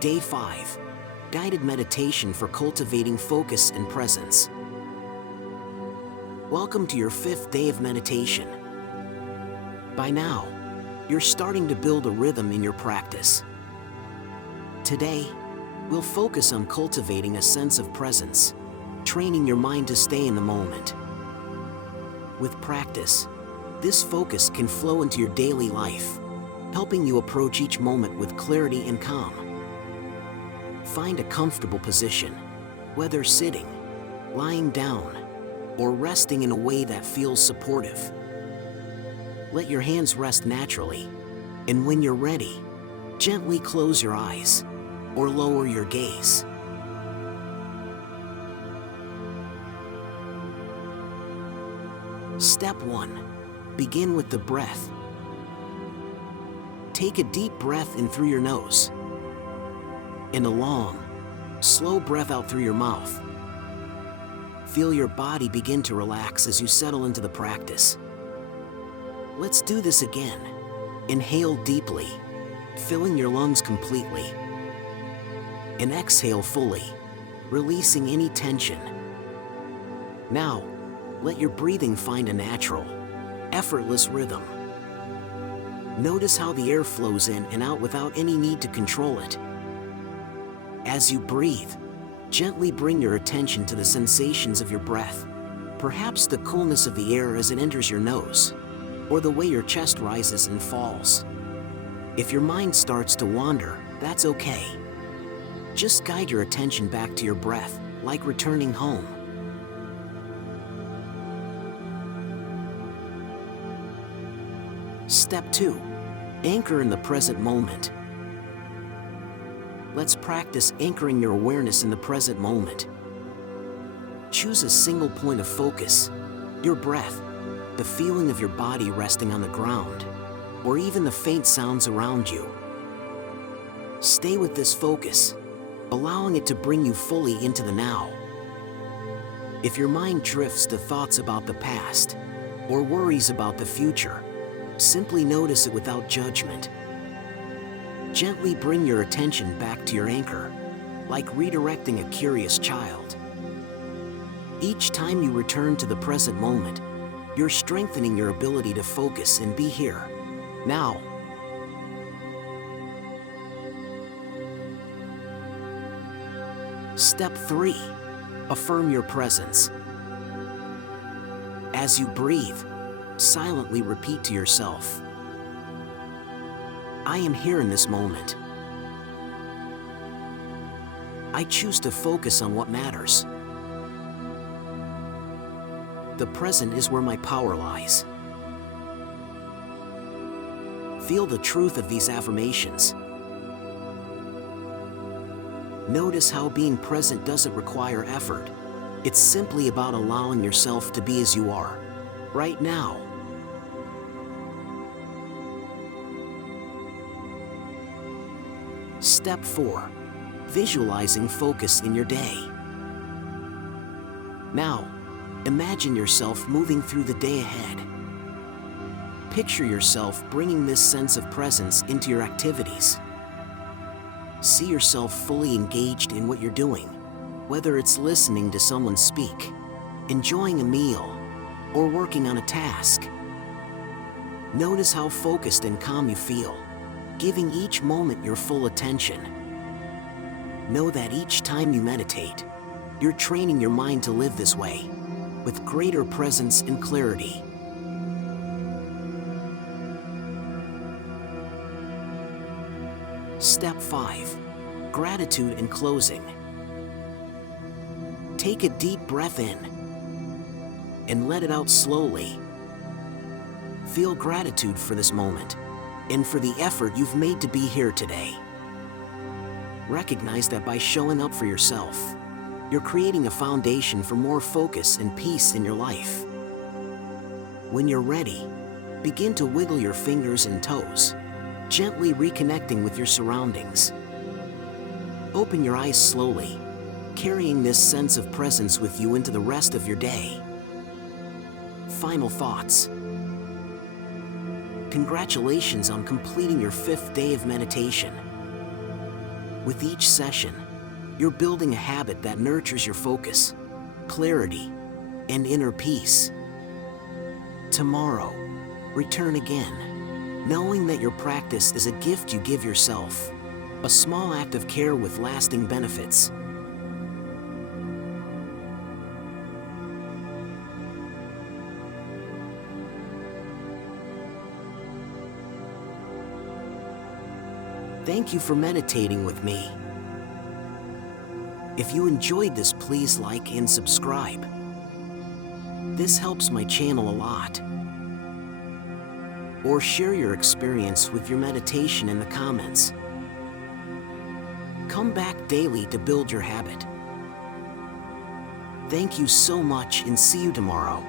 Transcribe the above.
Day 5. Guided Meditation for Cultivating Focus and Presence. Welcome to your 5th day of meditation. By now, you're starting to build a rhythm in your practice. Today, we'll focus on cultivating a sense of presence, training your mind to stay in the moment. With practice, this focus can flow into your daily life, helping you approach each moment with clarity and calm. Find a comfortable position, whether sitting, lying down, or resting in a way that feels supportive. Let your hands rest naturally, and when you're ready, gently close your eyes or lower your gaze. Step 1. Begin with the breath. Take a deep breath in through your nose, and a long, slow breath out through your mouth. Feel your body begin to relax as you settle into the practice. Let's do this again. Inhale deeply, filling your lungs completely. And exhale fully, releasing any tension. Now, let your breathing find a natural, effortless rhythm. Notice how the air flows in and out without any need to control it. As you breathe, gently bring your attention to the sensations of your breath, perhaps the coolness of the air as it enters your nose, or the way your chest rises and falls. If your mind starts to wander, that's okay. Just guide your attention back to your breath, like returning home. Step 2. Anchor in the present moment. Let's practice anchoring your awareness in the present moment. Choose a single point of focus, your breath, the feeling of your body resting on the ground, or even the faint sounds around you. Stay with this focus, allowing it to bring you fully into the now. If your mind drifts to thoughts about the past or worries about the future, simply notice it without judgment. Gently bring your attention back to your anchor, like redirecting a curious child. Each time you return to the present moment, you're strengthening your ability to focus and be here, now. Step 3. Affirm your presence. As you breathe, silently repeat to yourself, I am here in this moment. I choose to focus on what matters. The present is where my power lies. Feel the truth of these affirmations. Notice how being present doesn't require effort. It's simply about allowing yourself to be as you are, right now. Step 4. Visualizing focus in your day. Now, imagine yourself moving through the day ahead. Picture yourself bringing this sense of presence into your activities. See yourself fully engaged in what you're doing, whether it's listening to someone speak, enjoying a meal, or working on a task. Notice how focused and calm you feel, giving each moment your full attention. Know that each time you meditate, you're training your mind to live this way, with greater presence and clarity. Step 5. Gratitude and closing. Take a deep breath in and let it out slowly. Feel gratitude for this moment and for the effort you've made to be here today. Recognize that by showing up for yourself, you're creating a foundation for more focus and peace in your life. When you're ready, begin to wiggle your fingers and toes, gently reconnecting with your surroundings. Open your eyes slowly, carrying this sense of presence with you into the rest of your day. Final thoughts. Congratulations on completing your 5th day of meditation. With each session, you're building a habit that nurtures your focus, clarity, and inner peace. Tomorrow, return again, knowing that your practice is a gift you give yourself, a small act of care with lasting benefits. Thank you for meditating with me. If you enjoyed this, please like and subscribe. This helps my channel a lot. Or share your experience with your meditation in the comments. Come back daily to build your habit. Thank you so much and see you tomorrow.